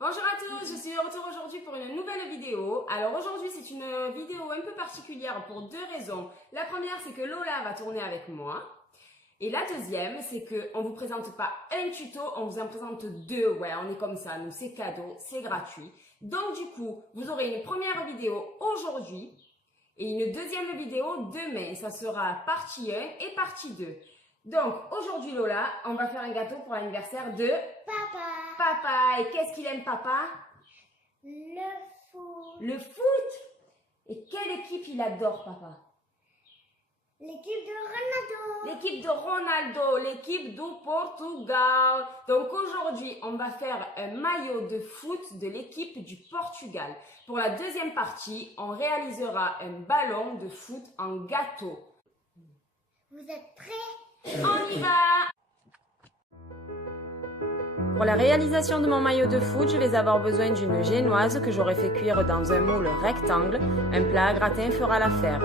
Bonjour à tous, je suis de retour aujourd'hui pour une nouvelle vidéo. Alors aujourd'hui c'est une vidéo un peu particulière pour deux raisons. La première c'est que Lola va tourner avec moi. Et la deuxième c'est qu'on ne vous présente pas un tuto, on vous en présente deux. Ouais, on est comme ça, nous c'est cadeau, c'est gratuit. Donc du coup, vous aurez une première vidéo aujourd'hui et une deuxième vidéo demain. Ça sera partie 1 et partie 2. Donc aujourd'hui Lola, on va faire un gâteau pour l'anniversaire de Papa. Et qu'est-ce qu'il aime papa? Le foot. Le foot. Et quelle équipe il adore papa? L'équipe de Ronaldo. L'équipe de Ronaldo, l'équipe du Portugal. Donc aujourd'hui, on va faire un maillot de foot de l'équipe du Portugal. Pour la deuxième partie, on réalisera un ballon de foot en gâteau. Vous êtes prêts? On y va! Pour la réalisation de mon maillot de foot, je vais avoir besoin d'une génoise que j'aurai fait cuire dans un moule rectangle. Un plat à gratin fera l'affaire.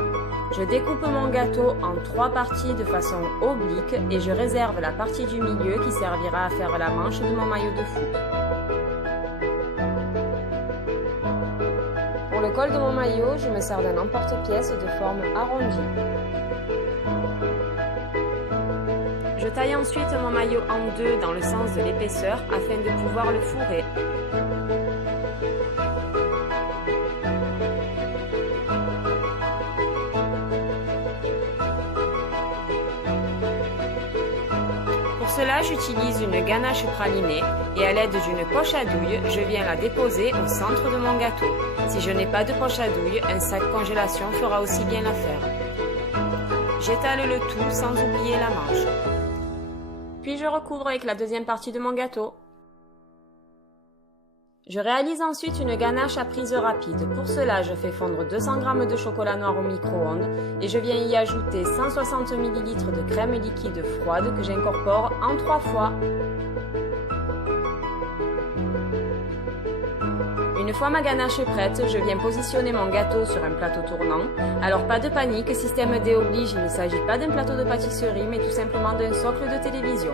Je découpe mon gâteau en 3 parties de façon oblique et je réserve la partie du milieu qui servira à faire la manche de mon maillot de foot. Pour le col de mon maillot, je me sers d'un emporte-pièce de forme arrondie. Je taille ensuite mon maillot en deux dans le sens de l'épaisseur afin de pouvoir le fourrer. Pour cela, j'utilise une ganache pralinée et à l'aide d'une poche à douille, je viens la déposer au centre de mon gâteau. Si je n'ai pas de poche à douille, un sac congélation fera aussi bien l'affaire. J'étale le tout sans oublier la manche. Puis je recouvre avec la deuxième partie de mon gâteau. Je réalise ensuite une ganache à prise rapide. Pour cela, je fais fondre 200 g de chocolat noir au micro-ondes et je viens y ajouter 160 ml de crème liquide froide que j'incorpore en 3 fois. Une fois ma ganache prête, je viens positionner mon gâteau sur un plateau tournant. Alors pas de panique, système D oblige, il ne s'agit pas d'un plateau de pâtisserie mais tout simplement d'un socle de télévision.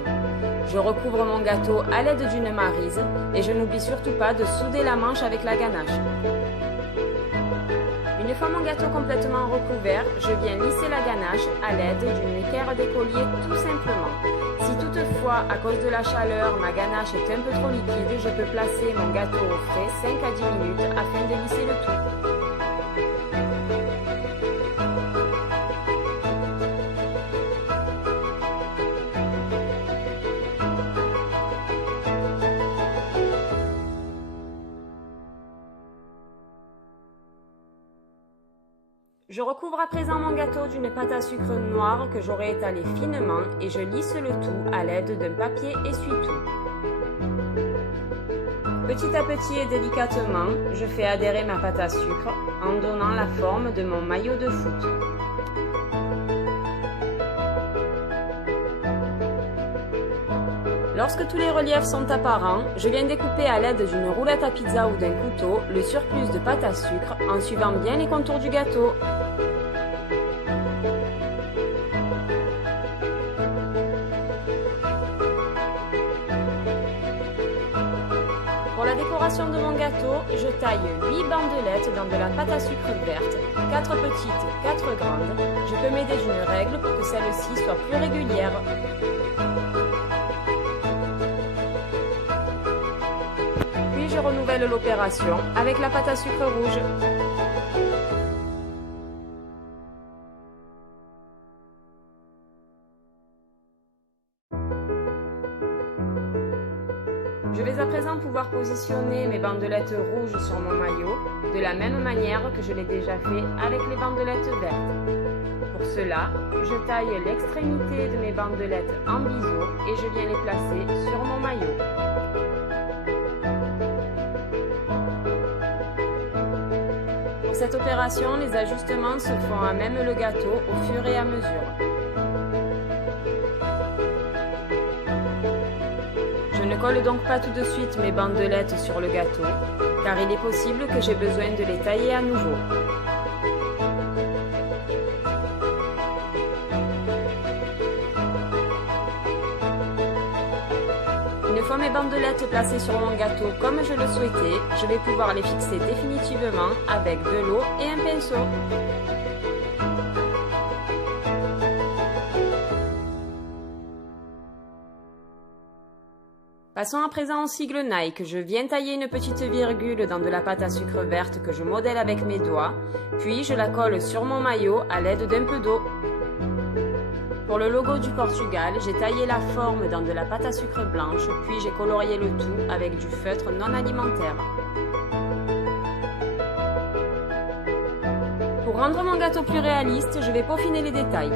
Je recouvre mon gâteau à l'aide d'une maryse et je n'oublie surtout pas de souder la manche avec la ganache. Une fois mon gâteau complètement recouvert, je viens lisser la ganache à l'aide d'une équerre d'écolier tout simplement. Si toutefois, à cause de la chaleur, ma ganache est un peu trop liquide, je peux placer mon gâteau au frais 5 à 10 minutes afin de lisser le tout. Je recouvre à présent mon gâteau d'une pâte à sucre noire que j'aurai étalée finement et je lisse le tout à l'aide d'un papier essuie-tout. Petit à petit et délicatement, je fais adhérer ma pâte à sucre en donnant la forme de mon maillot de foot. Lorsque tous les reliefs sont apparents, je viens découper à l'aide d'une roulette à pizza ou d'un couteau le surplus de pâte à sucre en suivant bien les contours du gâteau. Pour la décoration de mon gâteau, je taille 8 bandelettes dans de la pâte à sucre verte, 4 petites, 4 grandes. Je peux m'aider d'une règle pour que celle-ci soit plus régulière. Puis je renouvelle l'opération avec la pâte à sucre rouge. Je vais à présent pouvoir positionner mes bandelettes rouges sur mon maillot de la même manière que je l'ai déjà fait avec les bandelettes vertes. Pour cela, je taille l'extrémité de mes bandelettes en biseau et je viens les placer sur mon maillot. Pour cette opération, les ajustements se font à même le gâteau au fur et à mesure. Je ne colle donc pas tout de suite mes bandelettes sur le gâteau, car il est possible que j'ai besoin de les tailler à nouveau. Une fois mes bandelettes placées sur mon gâteau comme je le souhaitais, je vais pouvoir les fixer définitivement avec de l'eau et un pinceau. Passons à présent au sigle Nike. Je viens tailler une petite virgule dans de la pâte à sucre verte que je modèle avec mes doigts, puis je la colle sur mon maillot à l'aide d'un peu d'eau. Pour le logo du Portugal, j'ai taillé la forme dans de la pâte à sucre blanche, puis j'ai colorié le tout avec du feutre non alimentaire. Pour rendre mon gâteau plus réaliste, je vais peaufiner les détails.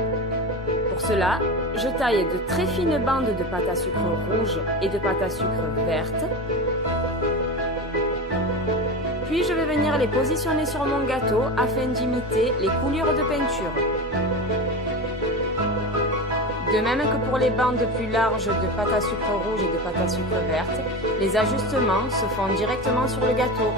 Pour cela, je taille de très fines bandes de pâte à sucre rouge et de pâte à sucre verte. Puis je vais venir les positionner sur mon gâteau afin d'imiter les coulures de peinture. De même que pour les bandes plus larges de pâte à sucre rouge et de pâte à sucre verte, les ajustements se font directement sur le gâteau.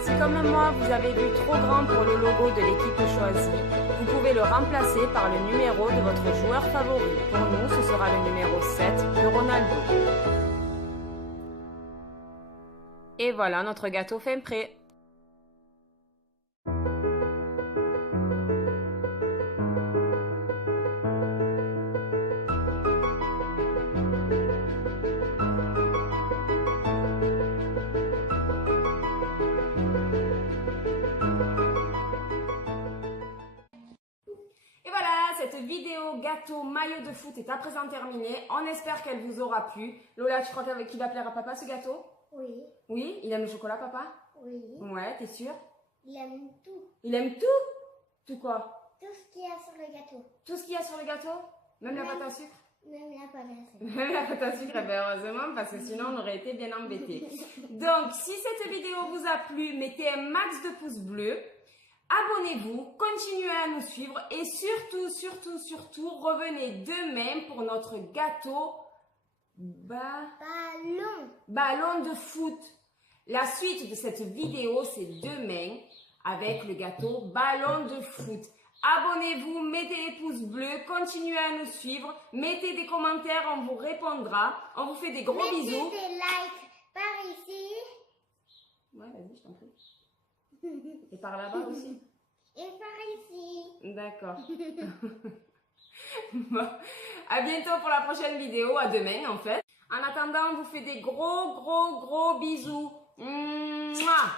Si comme moi vous avez vu trop grand pour le logo de l'équipe choisie, vous pouvez le remplacer par le numéro de votre joueur favori. Pour nous, ce sera le numéro 7 de Ronaldo. Et voilà notre gâteau fin prêt. Cette vidéo gâteau maillot de foot est à présent terminée. On espère qu'elle vous aura plu. Lola, tu crois qu'il va plaire à papa ce gâteau? Oui. Oui? Il aime le chocolat, papa? Oui. Ouais, t'es sûre? Il aime tout. Il aime tout? Tout quoi? Tout ce qu'il y a sur le gâteau. Tout ce qu'il y a sur le gâteau? Même la pâte à sucre? Même la pâte à sucre. Même la pâte à sucre, heureusement, parce que sinon on aurait été bien embêtés. Donc, si cette vidéo vous a plu, mettez un max de pouces bleus. Abonnez-vous, continuez à nous suivre et surtout, revenez demain pour notre gâteau ballon de foot. La suite de cette vidéo, c'est demain avec le gâteau ballon de foot. Abonnez-vous, mettez les pouces bleus, continuez à nous suivre, mettez des commentaires, on vous répondra. On vous fait des gros bisous. Mettez des likes par ici. Ouais, vas-y, je t'en prie. Et par là-bas aussi. Et par ici. D'accord. Bon. À bientôt pour la prochaine vidéo. À demain, en fait. En attendant, on vous fait des gros bisous. Mouah.